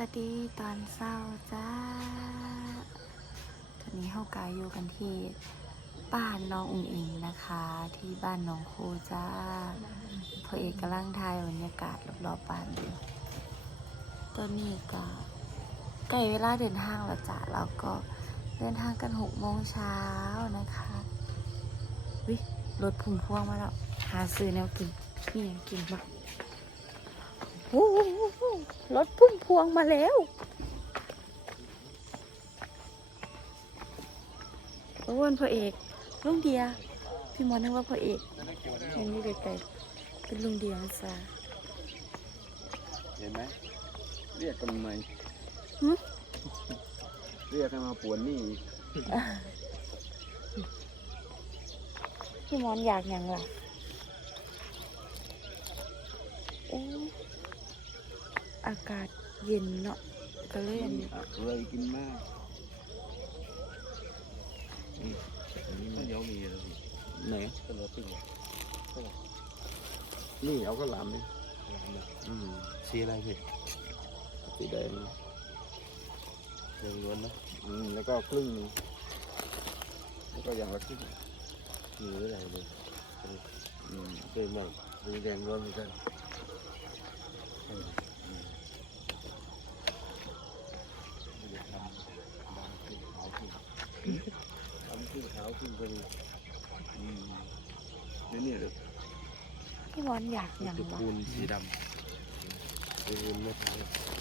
วัสดีตอนเศร้าจ้า ตอนนี้เฮากายอยู่กันที่บ้านน้องอุ๋งอิงนะคะ ที่บ้านน้องครูจ้าพ่อเอกกำลังถ่ายบรรยากาศรอบๆบ้านอยู่ตอนนี้ก็ใกล้เวลาเดินทางแล้วจ้ะเราก็เดินทางกันหกโมงเช้านะคะวิรถพุ่มพวงมาแล้วหาซื้อแนวกินมีอย่างกินบ้าง รถพุ่มพวงมาแล้วโอ้วนพ่อเอกลุงเดีย พี่มอนึกว่าพ่อเอกเห็นนี่ไกลๆเป็นลุงเดียนะจ๊ะเห็นไหมเรียกกันทำไมหึเรียกกันมาปวนนี่อีกพี่มอนอยากอย่างล่ะโอ้ อากาศเย็นเนาะก็เลยอันนี้อะไรกินมากนี่อันนี้มันเดี๋ยวมีแล้วพี่ไหนก็รถปิ้งนี่เอาก็หลามนี่อืมสีอะไรพี่สีแดงเรืองล้วนนะอืมแล้วก็ครึ่งหนึ่งแล้วก็อย่างละครึ่งมีอะไรเลยอืมเป็นมากมีแดงล้วนเหมือนกัน อืม ไม่ได้ทำดำขึ้นขาวขึ้นดำ ขึ้นขาวขึ้นก็มีอืมนี่นี่เลยพี่มอนอยากอย่างตระล่ะกูลสีดำตระกูลไม่ขาว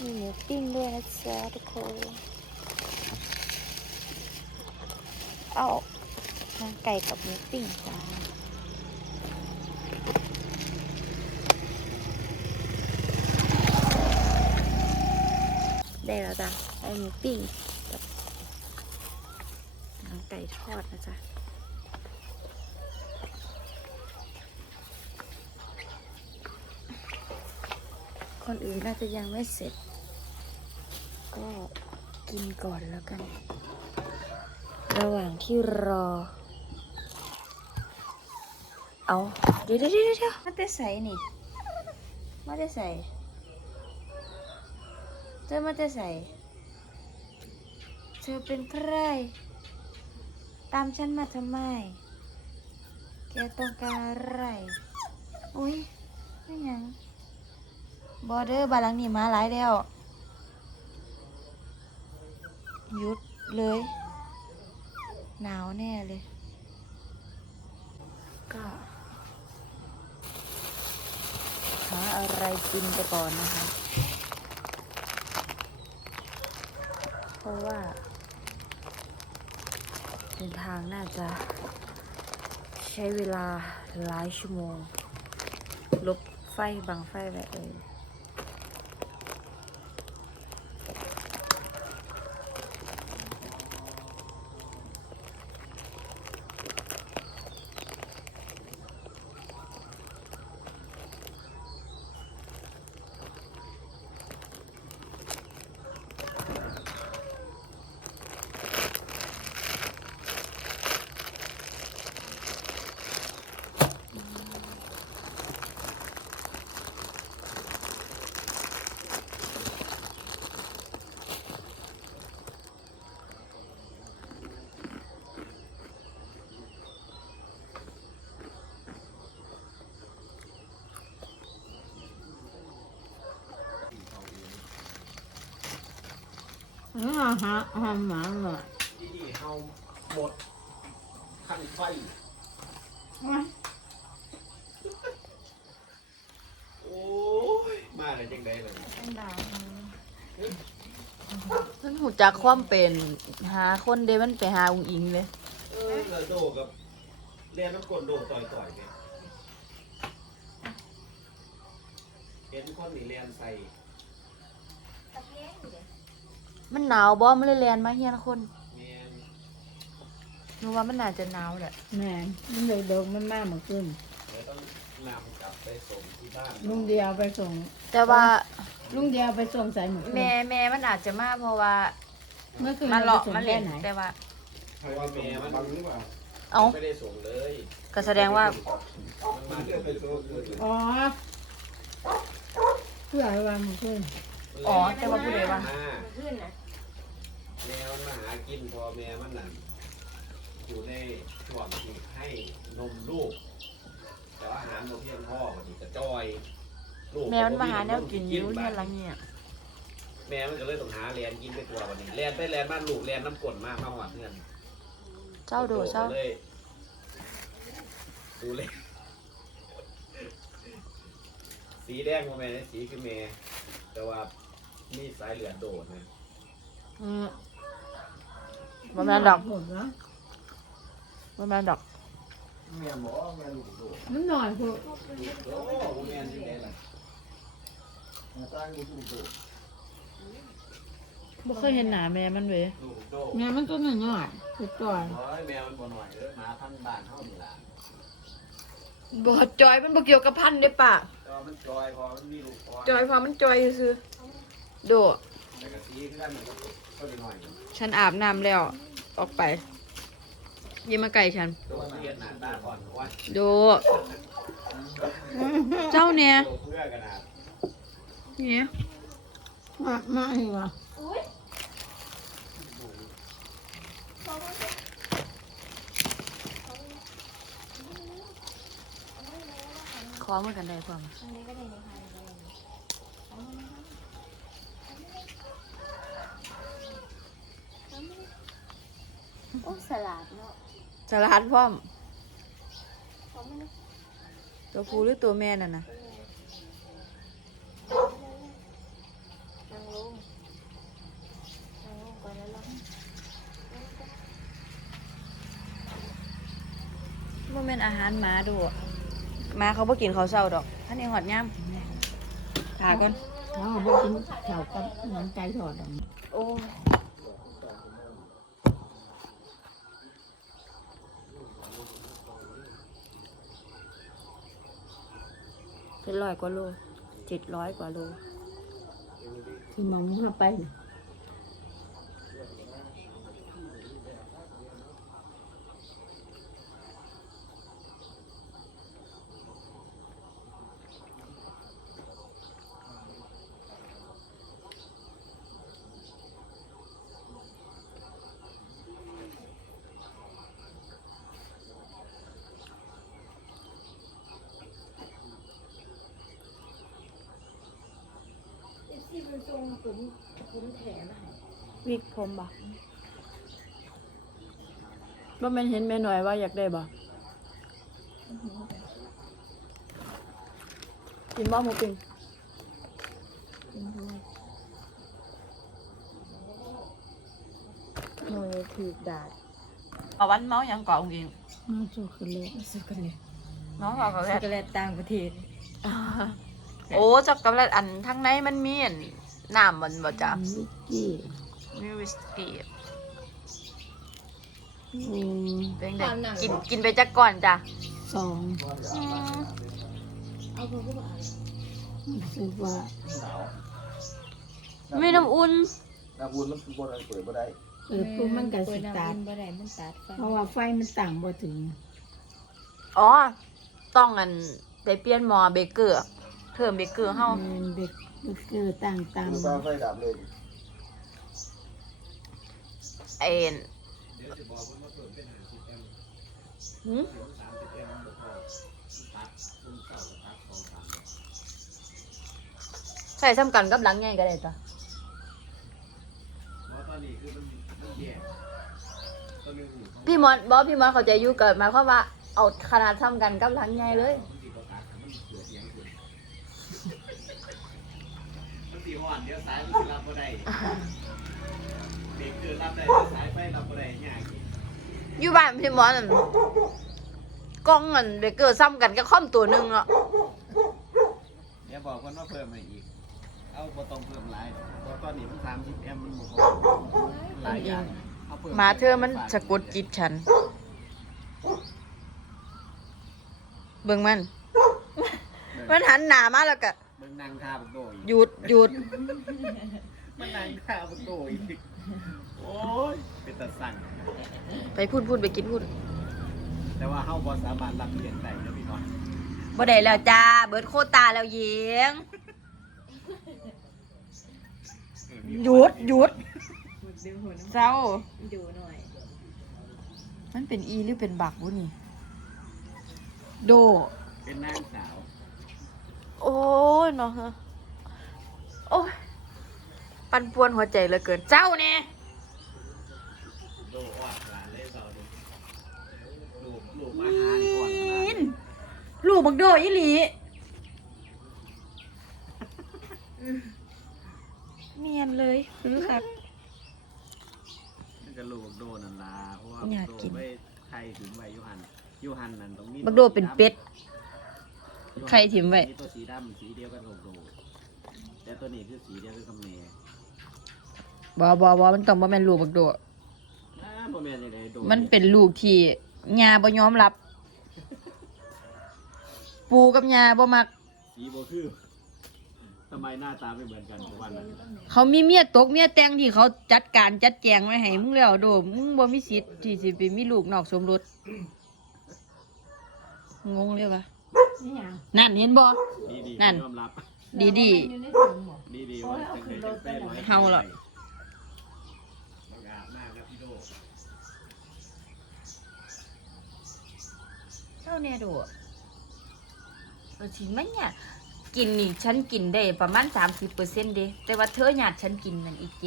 มีหมูปิ้งด้วยนะจ๊ะทุกคน เอาหางไก่กับหมูปิ้งจ้าได้แล้วจ้ะได้หมูปิ้งกับหางไก่ทอดนะจ๊ะ คนอื่นน่าจะยังไม่เสร็จ ก็กินก่อนแล้วกัน ระหว่างที่รอ เอาเดี๋ยวเดี๋ยวเดี๋ยวมาได้ใส่นี่มาได้ใส่เธอมาได้ใส่เธอเป็นใคร ตามฉันมาทำไม แกต้องการอะไร อุ้ยไม่ยัง บอเดอร์บานหลังนี่มาหลายแล้วหยุดเลย หนาวแน่เลย ก็ หาอะไรกินไปก่อนนะคะ เพราะว่าเดินทางน่าจะใช้เวลาหลายชั่วโมง ลบไฟบังไฟไว้เอ่ ยอ่าฮะหอมหมาเลยที่นี่เฮาหมดขั้นไฟโอ้ยมาเลยจังไดเลยฉันหูจักความเป็นหาคนเดมันไปหาอุ้งอิงเลยเออแล้วโดกับเรียนน้ำกลโดต่อยต่อยเนี่ยเห็นคนนี่เรียนใส่ มันหนาวบ่มันเลยแลนมาเฮียนคนเมียนหนูว่ามันน่าจะหนาวแหละแม่มันเลยโดนมันมากเหมือนขึ้นเดี๋ยวต้องนำกลับไปส่งที่บ้านลุงเดียวไปส่ง แต่ว่าลุงเดียวไปส่งใส่หมูแม่แม่มันอาจจะมาเพราะว่าเมื่อคืนมาเลาะไปส่งมาแค่เล่นไหนแต่ว่าเพราะว่าแม่มันบังหรือเปล่าเอาไม่ได้ส่งเลยก็แสดงว่ามันมาเดือนไปส่งเลยอ๋อเพื่ออะไรวางเหมือนขึ้นอ๋อแต่ว่าผู้ใดวะขึ้นนะ แมวมันมาหากินพอแม่มันนั่นอยู่ในช่วงที่ให้นมลูก แต่ว่าอาหารโมเพียงพ่อมันจะจอยลูกแมวมันมาหาแนวกินอยิ้วเนี่ยหลังเนี่ยแม่มันก็เลยต้องหาแลนกินไปตัววันนี้แลนไปแลนบ้านลูกแลนน้ำกลนมากมาหอดเงินเจ้าดูเจ้าเลยดูเลยสีแดงโมแม่สีคือแม่แต่ว่ามีสายเหลืองโดดนะ อืม บ่แม่นดอกหมดเนาะบ่แม่นดอกแม่หมอแม่ลูกโดดมันหน่อยพวกโอ้โหแม่ที่ไหนล่ะแม่สร้างลูกโดดบ่เคยเห็นหน้าแม่มันเว้ยลูกโดดแม่มันก็หน่อยหน่อยคือก่อนโอ้ยแมวมันบ่หน่อยเด้อหมาพันบ้านเฮานี่ล่ะบ่จอยมันบ่เกี่ยวกับพันธุ์เด้ป่ะจอมันจอยพอมันมีลูกพอจอยพอมันจอยซื่อโด แต่กะสีคือกันมันก็ ก็ได้หน่อยฉันอาบน้ำแล้ว ออกไปอย่ามาไกลฉันโดดเรียนหน้าตาก่อนว่าโดเจ้าเนี่ยโดดเพื่อกันนะเนี่ยมามาอีกวะขอมือกันได้พร้อม โอ้สลัดเนาะสลัดพร้อมตัวผู้หรือตัวแม่น่ะนะนั่งลงนั่งลงก่อนแล้วลงบ่แม่นอาหารหมาดูอะหมาเขาบ่กินข้าวเช้าดอกท่านเองหอดย่ามถาก่อนแล้วเอาไปกินแถวกับน้ำใจถอดอะโอ้ เจ็ดร้อยกว่าโลเจ็ดร้อยกว่าโล คือมองเข้าไป วิกผมบ่บ่แม่นเห็นแม่หน่อยว่าอยากได้บ่กินบ่หมูปิ้งหนูถูกดาดเอาวันเมายังก่อนเองมาสุกเลยสุกเลยน้องบอกกับแช็อกโกแลตต่างประเทศ โอ้ช็อกโกแลตอันทั้งในมันมีอัน น้ำมันบ่จ้ะวิกกี้มีวิสกี้อืมเป็นไงกินกินไปจักก่อนจ้ะสองรู้สึกว่ามีน้ำอุ่นน้ำบุญมันบ่ได้เปิดบ่ได้เปิดปุ๊บมันก็สิตัดเพราะว่าไฟมันต่างบ่ถึง อ๋อ ต้องอันไปเปลี่ยนหมอเบเกอร์ เพิ่มเบเกอร์เฮามันเด็กเด็กเกิดต่างต่างคือว่าไฟดับเลยเอ็นเดี๋ยวจะบอกเพิ่นว่าเปิดเป็น50แอมป์หืม30แอมป์บ่พอตัดคุมเก่าตัด2 3ใส่ซ้ำกันกับหลังใหญ่ก็ได้จ้ะเพราะตอนนี้คือมันมันแย่ตอนนี้หูเขาพี่มอนบอพี่มอนเข้าใจอยู่เกิดหมายความว่าเอาขนาดซ้ำกันกับหลังใหญ่เลย มันสิบ่ตัดมันเกิดเสียงขึ้น มันสิฮ้อนเดี๋ยวสายมันสิรับบ่ได้เด็กเกิดรับได้แต่สายไฟรับบ่ได้ยากอีกอยู่บ้านพี่มอนนั่นกล้องอันเบเกอร์ซ้ำกันกับคอมตัวหนึงอะเดี๋ยวบอกเพิ่นว่าเพิ่มให้อีก เอาบ่ต้องเพิ่มหลายเพราะตอนนี้มัน30แอมป์มันบ่พอหลายอย่างเอาพิ่หมาเธอมันสะกดจิตฉัน เบิ่งมัน มันหันหน้ามาแล้วก็เบิ่ง นางคาบักโดอีกหยุดหยุดมันนางคาบักโดอีกโอ้ยเป็นตาสั่งไปพูดพูดไปกินพูดแต่ว่าเฮาบ่สามารถรับเลี้ยงได้เด้อพี่น้องบ่ได้แล้วจ้า เบิดโคตาแล้วเยียงหยุดหยุดเศร้าดูหน่อยมันเป็นอีหรือเป็นบักบุนี่ โดเป็นนางสาวโอ้ยเนาะฮะโอ้ยปันป่วนหัวใจเหลือเกินเจ้าเนี่ยโดออดหลานเลยเสาดิลูกลูกมาหานี่ก่อนขนาดนั้นลูกบักโดอีหลีเนียนเลยรู้คักนี่ก็ลูกโดนันลาเพราะว่าอยากโดกินไว้ใครถึงไว้ยูหันยูหันนั่นตรงนี้บักโดเป็นเป็ด ใครถิ่มไว้นี่ตัวสีดำสีเดียวกันกับโดแต่ตัวนี้คือสีเดียวกันกับเมย์บอบอบอมันต้องบ่แม่นลูกบักโดอ่าบ่แม่นยังไงโดมันเป็นลูกที่ยาบ่ยอมรับ ปูกับยาบ่มัก สีบ่คือทำไมหน้าตาไม่เหมือนกันทุกวันนั้นเขามีเมียตกเมียแต่งที่เขาจัดการจัดแจงไว้ให้มึงแล้วโดมึงบ่มีสิทธิ์ที่สิไปมีลูกนอกสมรสงงเลยวะ นี่หยัง Dạ. นั่นเห็นบ่ ดีดีนั่น ยอมรับดีดี อยู่ในถุงหมดดีดีว่าจะเคยจะเป็นไว้เฮาเหรอบังอาจมากครับพี่โดเท่าเนี่ยโดเออสิมันเนี่ยกินนี่ฉันกินได้ประมาณ 30%เด้แต่ว่าเธอหยาดฉันกินนั่นอีก70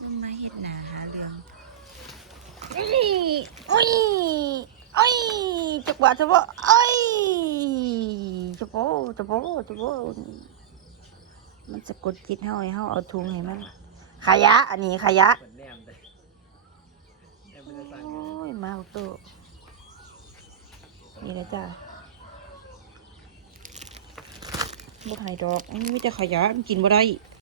มันมาเฮ็ดหน้าหาเรื่อง โอ้ยโอ้ยโอ้ย จักว่าจะบ่โอ้ยจะบ่จะบ่จะบ่มันจะกดจิตเฮาให้เฮาเอาถุงให้มันขยะ อันนี้ขยะโอ้ยมาตัวนี่นะจ้าบ่ให้ดอกมีแต่ขยะมันกินบ่ได้